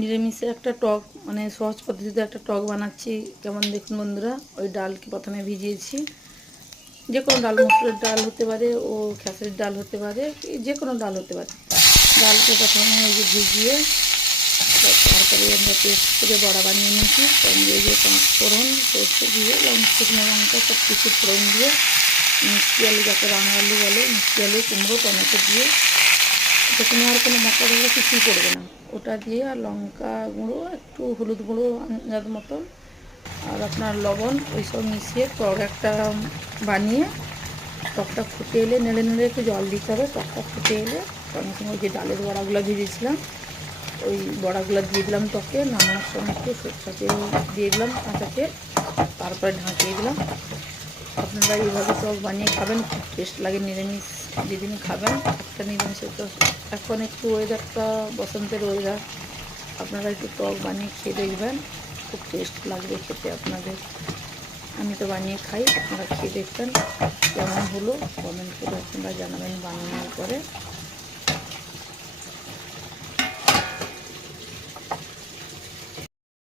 নিরামিষে একটা টক মানে সহজ পদ্ধতিতে একটা টক বানাচ্ছি। কেমন দেখুন বন্ধুরা, ওই ডালকে প্রথমে ভিজিয়েছি, যে কোনো ডাল, মসুরের ডাল হতে পারে, ও খেসারির ডাল হতে পারে, যে কোনো ডাল হতে পারে। ডালকে প্রথমে ওই যে ভিজিয়ে তারপরে আমরা পেস্ট করে বড়া বানিয়ে নিয়েছি। সঙ্গে যে পাঁচফোড়ন, সর্ষে দিয়ে শুকনো লঙ্কা সব কিছু ফোড়ন দিয়ে, মিষ্টি আলু, যাকে রাঙা আলু বলে, মিষ্টি আলু, কুমড়ো, টমেটো দিয়ে, সেখানে আর কোনো মশলা টশলা কিছুই পড়বে না, ওটা দিয়ে আর লঙ্কা গুঁড়ো, একটু হলুদ গুঁড়ো আন্দাজ মতন, আর আপনার লবণ, ওই সব মিশিয়ে টক একটা বানিয়ে, টকটা ফুটে এলে নেড়ে নেড়ে একটু জল দিতে হবে। টকটা ফুটে এলে সঙ্গে সঙ্গে ওই যে ডালের বড়াগুলো ভেজেছিলাম, ওই বড়াগুলো দিয়ে দিলাম টকে। নামানোর সময় একটু সরষে তেল দিয়ে দিলাম, কাঁচা তেল, তারপরে ঢাকিয়ে দিলাম। আপনারা এইভাবে টক বানিয়ে খাবেন, খুব টেস্ট লাগে। নিরামিষ যেদিন খাবেন, একটা নিরামিষের তো এখন একটু ওয়েদারটা বসন্তের ওয়েদার, আপনারা একটু টক বানিয়ে খেয়ে দেখবেন, খুব টেস্ট লাগবে খেতে আপনাদের। আমি তো বানিয়ে খাই, আপনারা খেয়ে দেখবেন কেমন হলো, কমেন্ট করে আপনারা জানাবেন বানানোর পরে।